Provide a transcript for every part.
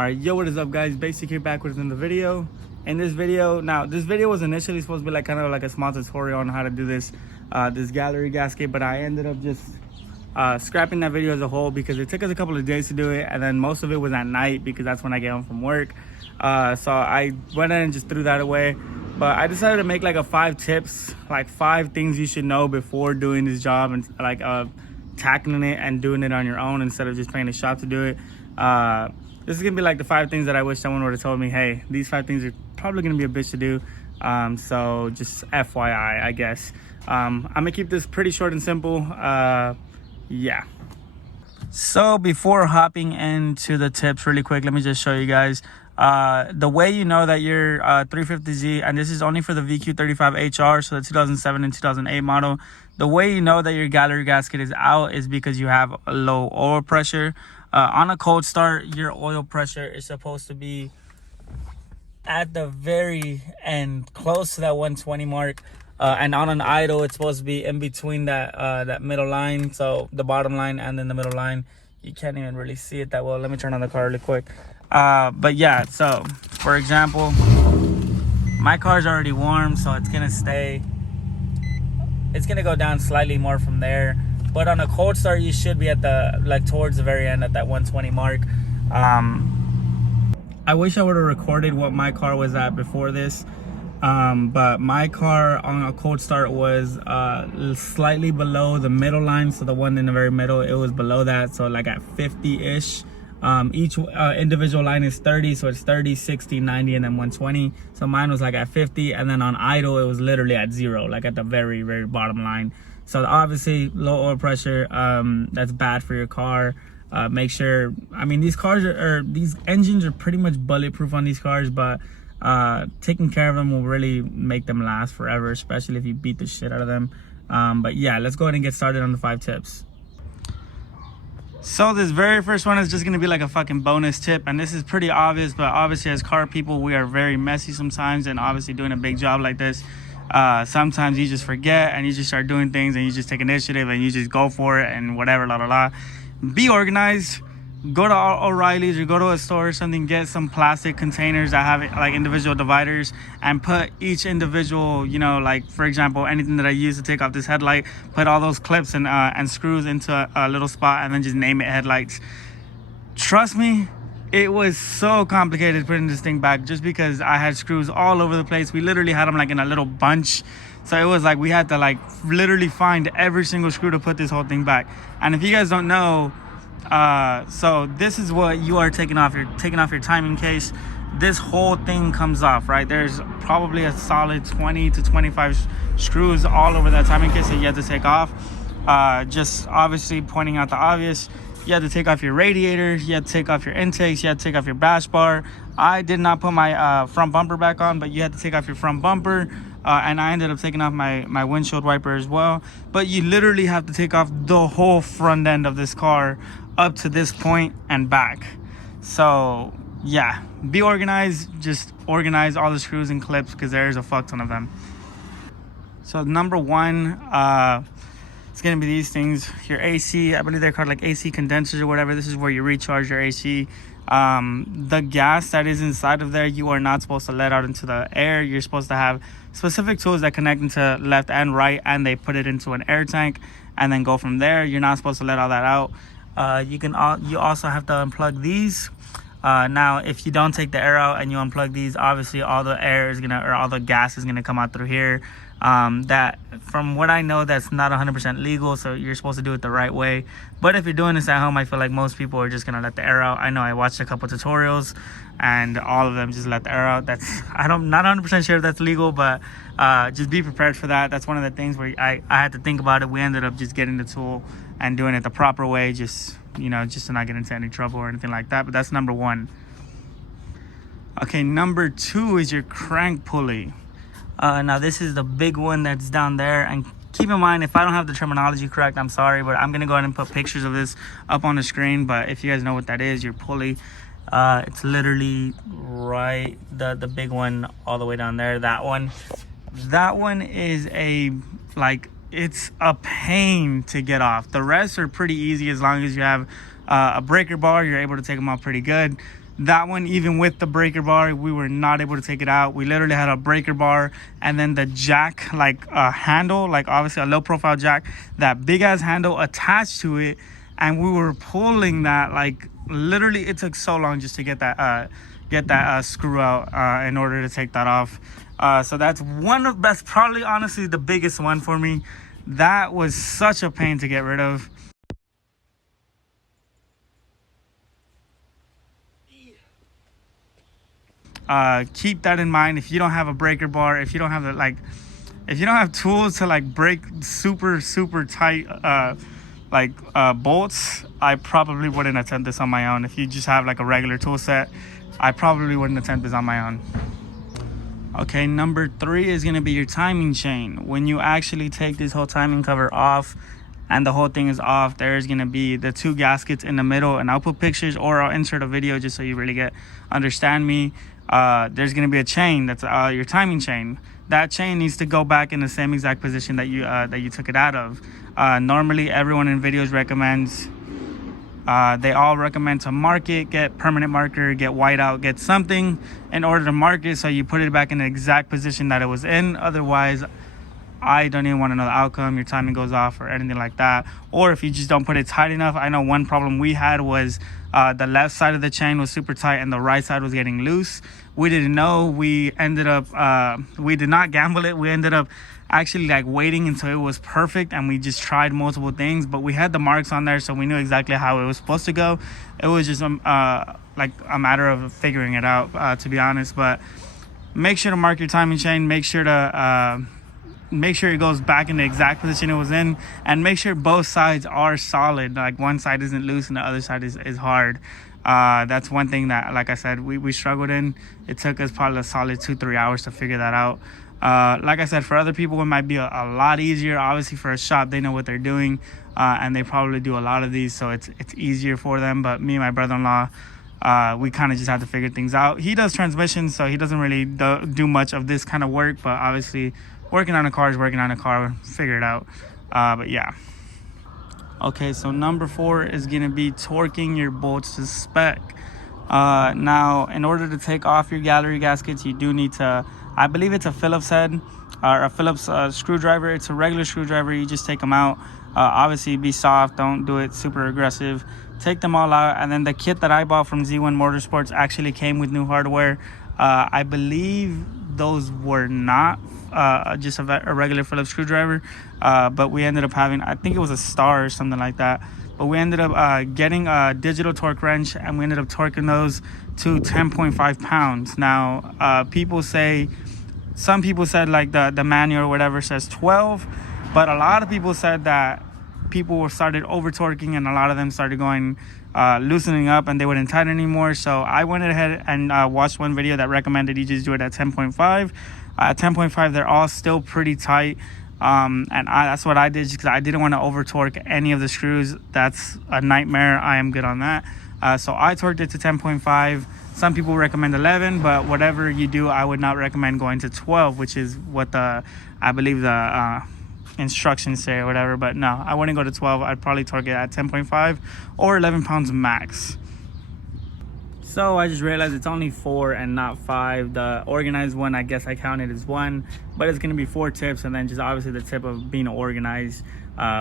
Alright, yo, what is up, guys? Basic here, back with another video. In this video, now this video was initially supposed to be like kind of like a small tutorial on how to do this this gallery gasket, but I ended up just scrapping that video as a whole because it took us a couple of days to do it, and then most of it was at night because that's when I get home from work. So I went in and just threw that away. But I decided to make like a 5 tips, like 5 things you should know before doing this job, and like tackling it and doing it on your own instead of just paying a shop to do it. This is gonna be like the 5 things that I wish someone would have told me, hey, these 5 things are probably gonna be a bitch to do. So just FYI, I guess. I'm gonna keep this pretty short and simple. Yeah. So before hopping into the tips really quick, let me just show you guys. The way you know that your 350Z, and this is only for the VQ35HR, so the 2007 and 2008 model. The way you know that your gallery gasket is out is because you have a low oil pressure. On a cold start, your oil pressure is supposed to be at the very end, close to that 120 mark. And on an idle, it's supposed to be in between that that middle line, so the bottom line and then the middle line. You can't even really see it that well. Let me turn on the car really quick. But yeah, so for example, my car's already warm, so it's gonna go down slightly more from there. But on a cold start, you should be at the, like, towards the very end at that 120 mark. I wish I would have recorded what my car was at before this. But my car on a cold start was slightly below the middle line, so the one in the very middle, it was below that, so like at 50-ish. Each individual line is 30, so it's 30, 60, 90, and then 120. So mine was like at 50, and then on idle it was literally at 0, like at the very, very bottom line. So obviously low oil pressure, that's bad for your car. Make sure, I mean, these cars these engines are pretty much bulletproof on these cars, but taking care of them will really make them last forever, especially if you beat the shit out of them. But yeah, let's go ahead and get started on the 5 tips. So this very first one is just gonna be like a fucking bonus tip, and this is pretty obvious, but obviously as car people, we are very messy sometimes, and obviously doing a big job like this, sometimes you just forget and you just start doing things and you just take initiative and you just go for it and whatever, la la la. Be organized. Go to O'Reilly's or go to a store or something, get some plastic containers that have like individual dividers, and put each individual, you know, like for example, anything that I use to take off this headlight, put all those clips and screws into a little spot, and then just name it headlights. Trust me, it was so complicated putting this thing back just because I had screws all over the place. We literally had them like in a little bunch. So it was like we had to like literally find every single screw to put this whole thing back. And if you guys don't know, so this is what you are taking off. You're taking off your timing case. This whole thing comes off, right? There's probably a solid 20 to 25 screws all over that timing case that you have to take off. Just obviously pointing out the obvious. You have to take off your radiator, you have to take off your intakes, you have to take off your bash bar. I did not put my front bumper back on, but you had to take off your front bumper. And I ended up taking off my windshield wiper as well. But you literally have to take off the whole front end of this car up to this point and back. So yeah, be organized. Just organize all the screws and clips because there's a fuck ton of them. So number 1, it's gonna be these things. Your AC, I believe they're called like AC condensers or whatever. This is where you recharge your AC. The gas that is inside of there, you are not supposed to let out into the air. You're supposed to have specific tools that connect into left and right, and they put it into an air tank and then go from there. You're not supposed to let all that out. You also have to unplug these. Now if you don't take the air out and you unplug these, obviously all the air is gonna, or all the gas is gonna come out through here. That, from what I know, that's not 100% legal, so you're supposed to do it the right way. But if you're doing this at home, I feel like most people are just gonna let the air out. I know I watched a couple tutorials and all of them just let the air out. I'm not 100% sure if that's legal, but just be prepared for that. That's one of the things where I had to think about it. We ended up just getting the tool and doing it the proper way, just, you know, just to not get into any trouble or anything like that. But that's number 1. Okay, number 2 is your crank pulley. Now this is the big one that's down there, and keep in mind, if I don't have the terminology correct, I'm sorry, but I'm gonna go ahead and put pictures of this up on the screen. But if you guys know what that is, your pulley, it's literally right, the big one all the way down there. That one is it's a pain to get off. The rest are pretty easy as long as you have a breaker bar. You're able to take them off pretty good. That one, even with the breaker bar, we were not able to take it out. We literally had a breaker bar and then the jack, like a handle, like obviously a low profile jack, that big ass handle attached to it, and we were pulling that, like literally it took so long just to get that screw out in order to take that off. So that's that's probably honestly the biggest one for me. That was such a pain to get rid of. Keep that in mind. If you don't have a breaker bar, if you don't have if you don't have tools to like break super tight bolts, I probably wouldn't attempt this on my own. If you just have like a regular tool set, I probably wouldn't attempt this on my own. Okay, number 3 is gonna be your timing chain. When you actually take this whole timing cover off and the whole thing is off, there's gonna be the 2 gaskets in the middle, and I'll put pictures or I'll insert a video just so you really understand me. There's gonna be a chain that's your timing chain. That chain needs to go back in the same exact position that you took it out of. Normally everyone in videos recommends, they all recommend to mark it, get permanent marker, get whiteout, get something in order to mark it so you put it back in the exact position that it was in. Otherwise, I don't even want to know the outcome, your timing goes off or anything like that. Or if you just don't put it tight enough. I know one problem we had was the left side of the chain was super tight and the right side was getting loose. We didn't know. We ended up, we did not gamble it. We ended up actually like waiting until it was perfect, and we just tried multiple things, but we had the marks on there, so we knew exactly how it was supposed to go. It was just like a matter of figuring it out, to be honest. But make sure to mark your timing chain. Make sure it goes back in the exact position it was in, and make sure both sides are solid. Like one side isn't loose and the other side is hard. That's one thing that, like I said, we struggled in. It took us probably a solid 2-3 hours to figure that out. Like I said, for other people it might be a lot easier. Obviously for a shop, they know what they're doing, and they probably do a lot of these, so it's easier for them. But me and my brother-in-law, we kind of just have to figure things out. He does transmissions, so he doesn't really do much of this kind of work, but obviously working on a car is working on a car. Figure it out. But yeah. Okay, so number 4 is going to be torquing your bolts to spec. Now, in order to take off your gallery gaskets, you do need to, I believe it's a Phillips head or a Phillips screwdriver. It's a regular screwdriver. You just take them out. Obviously, be soft. Don't do it super aggressive. Take them all out. And then the kit that I bought from Z1 Motorsports actually came with new hardware. I believe those were not just a regular Phillips screwdriver, but we ended up having, I think it was a Star or something like that, but we ended up getting a digital torque wrench, and we ended up torquing those to 10.5 pounds. Now some people said like the manual or whatever says 12, but a lot of people said that people started over torquing, and a lot of them started going loosening up, and they wouldn't tighten anymore. So I went ahead and watched one video that recommended you just do it at 10.5. At 10.5, they're all still pretty tight, and that's what I did, just because I didn't want to over torque any of the screws. That's a nightmare. I am good on that. So I torqued it to 10.5. Some people recommend 11, but whatever you do, I would not recommend going to 12, which is what I believe the instructions say or whatever. But no, I wouldn't go to 12. I'd probably torque it at 10.5 or 11 pounds max. So I just realized it's only 4 and not 5. The organized one, I guess I counted as 1, but it's going to be 4 tips, and then just obviously the tip of being organized,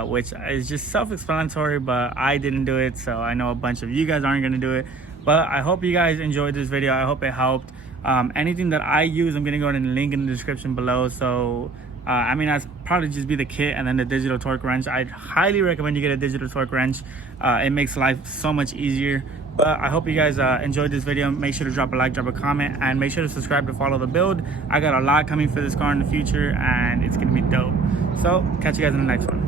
which is just self-explanatory, but I didn't do it, so I know a bunch of you guys aren't going to do it. But I hope you guys enjoyed this video. I hope it helped. Anything that I use, I'm going to go ahead and link in the description below. So I mean, that's probably just be the kit and then the digital torque wrench. I'd highly recommend you get a digital torque wrench. It makes life so much easier. But I hope you guys enjoyed this video. Make sure to drop a like, drop a comment, and make sure to subscribe to follow the build. I got a lot coming for this car in the future, and it's gonna be dope. So catch you guys in the next one.